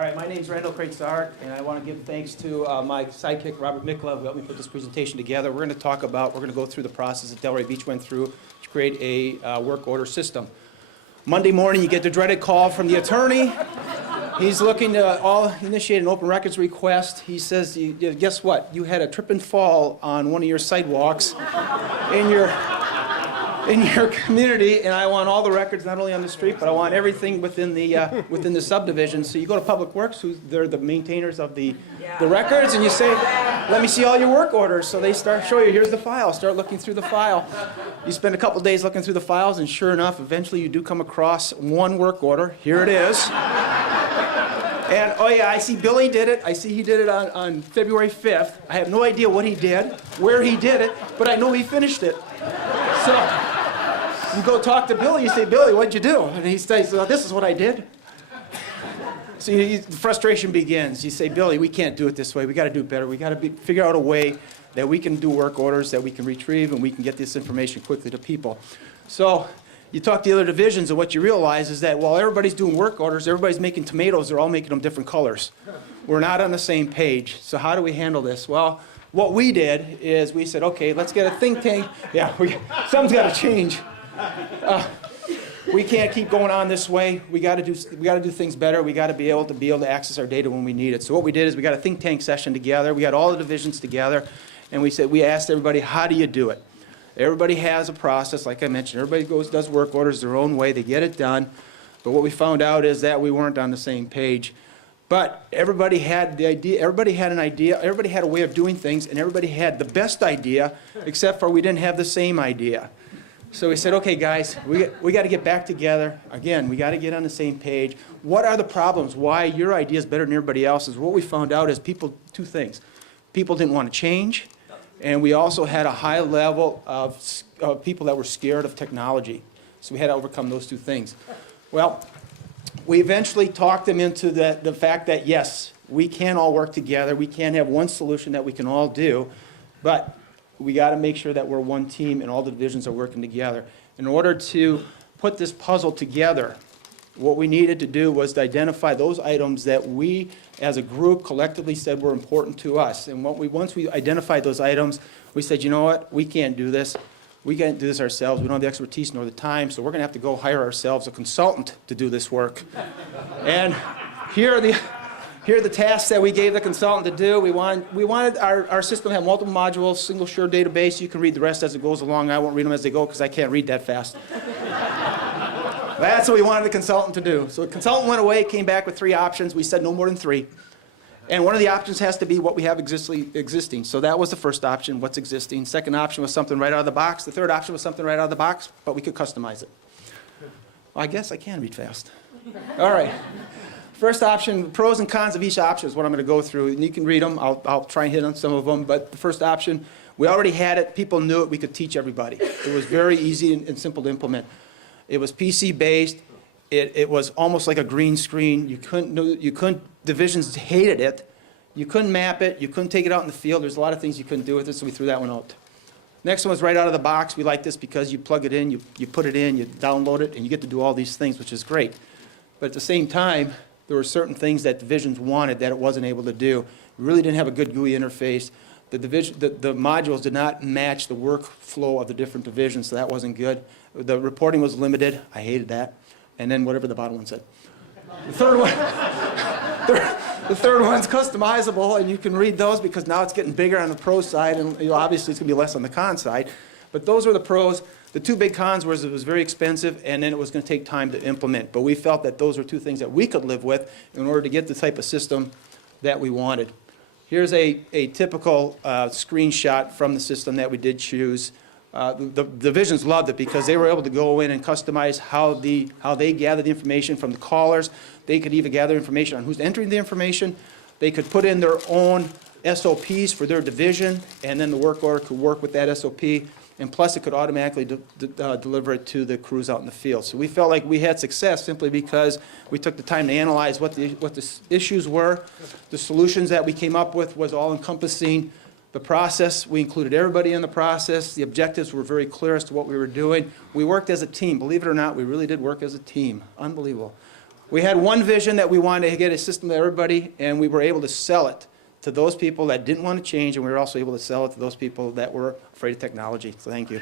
All right, my name's Randal Krejcarek, and I want to give thanks to my sidekick, Robert Mikla, who helped me put this presentation together. We're going to go through the process that Delray Beach went through to create a work order system. Monday morning, you get the dreaded call from the attorney. He's looking to initiate an open records request. He says, guess what? You had a trip and fall on one of your sidewalks in your community, and I want all the records, not only on the street, but I want everything within the subdivision. So you go to Public Works, they're the maintainers of the records, and you say, let me see all your work orders. So they start showing you, here's the file, start looking through the file. You spend a couple days looking through the files, and sure enough, eventually you do come across one work order. Here it is. And, oh yeah, I see Billy did it. I see he did it on February 5th. I have no idea what he did, where he did it, but I know he finished it. So you go talk to Billy, you say, Billy, what'd you do? And he says, this is what I did. So the frustration begins. You say, Billy, we can't do it this way. We got to do it better. We got to figure out a way that we can do work orders, that we can retrieve, and we can get this information quickly to people. So you talk to the other divisions, and what you realize is that while everybody's doing work orders, everybody's making tomatoes, they're all making them different colors. We're not on the same page. So how do we handle this? Well, what we did is we said, okay, let's get a think tank. Yeah, something's got to change. We can't keep going on this way. We got to do things better. We got to be able to access our data when we need it. So what we did is we got a think tank session together. We got all the divisions together, and we asked everybody, how do you do it? Everybody has a process, like I mentioned. Everybody does work orders their own way. They get it done. But what we found out is that we weren't on the same page. But everybody had the idea, everybody had an idea, everybody had a way of doing things, and everybody had the best idea, except for we didn't have the same idea. So we said, okay, guys, we got to get back together. Again, we got to get on the same page. What are the problems? Why your idea is better than everybody else's? What we found out is two things. People didn't want to change, and we also had a high level of people that were scared of technology. So we had to overcome those two things. Well, we eventually talked them into the fact that, yes, we can all work together. We can have one solution that we can all do, but we got to make sure that we're one team and all the divisions are working together. In order to put this puzzle together, what we needed to do was to identify those items that we, as a group, collectively said were important to us. And once we identified those items, we said, you know what, we can't do this. We can't do this ourselves. We don't have the expertise nor the time, so we're going to have to go hire ourselves a consultant to do this work. And here are the tasks that we gave the consultant to do. We wanted our system to have multiple modules, single sure database. You can read the rest as it goes along. I won't read them as they go because I can't read that fast. That's what we wanted the consultant to do. So the consultant went away, came back with 3 options. We said no more than 3. And one of the options has to be what we have existing. So that was the first option, what's existing. Second option was something right out of the box. The third option was something right out of the box, but we could customize it. Well, I guess I can read fast. All right. First option, pros and cons of each option is what I'm going to go through. And you can read them. I'll try and hit on some of them. But the first option, we already had it. People knew it. We could teach everybody. It was very easy and simple to implement. It was PC-based. It was almost like a green screen. You couldn't, divisions hated it. You couldn't map it. You couldn't take it out in the field. There's a lot of things you couldn't do with it, so we threw that one out. Next one was right out of the box. We like this because you plug it in, you put it in, you download it, and you get to do all these things, which is great. But at the same time, there were certain things that divisions wanted that it wasn't able to do. We really didn't have a good GUI interface. The modules did not match the workflow of the different divisions, so that wasn't good. The reporting was limited. I hated that. And then whatever the bottom one said. The third one's customizable, and you can read those because now it's getting bigger on the pro side, and obviously it's going to be less on the con side. But those were the pros. The 2 big cons was it was very expensive, and then it was going to take time to implement. But we felt that those were 2 things that we could live with in order to get the type of system that we wanted. Here's a typical screenshot from the system that we did choose. The divisions loved it because they were able to go in and customize how they gather the information from the callers. They could even gather information on who's entering the information. They could put in their own SOPs for their division, and then the work order could work with that SOP. And plus, it could automatically deliver it to the crews out in the field. So we felt like we had success simply because we took the time to analyze what the issues were. The solutions that we came up with was all-encompassing. The process, we included everybody in the process. The objectives were very clear as to what we were doing. We worked as a team. Believe it or not, we really did work as a team. Unbelievable. We had one vision that we wanted to get a system to everybody, and we were able to sell it to those people that didn't want to change, and we were also able to sell it to those people that were afraid of technology. So thank you.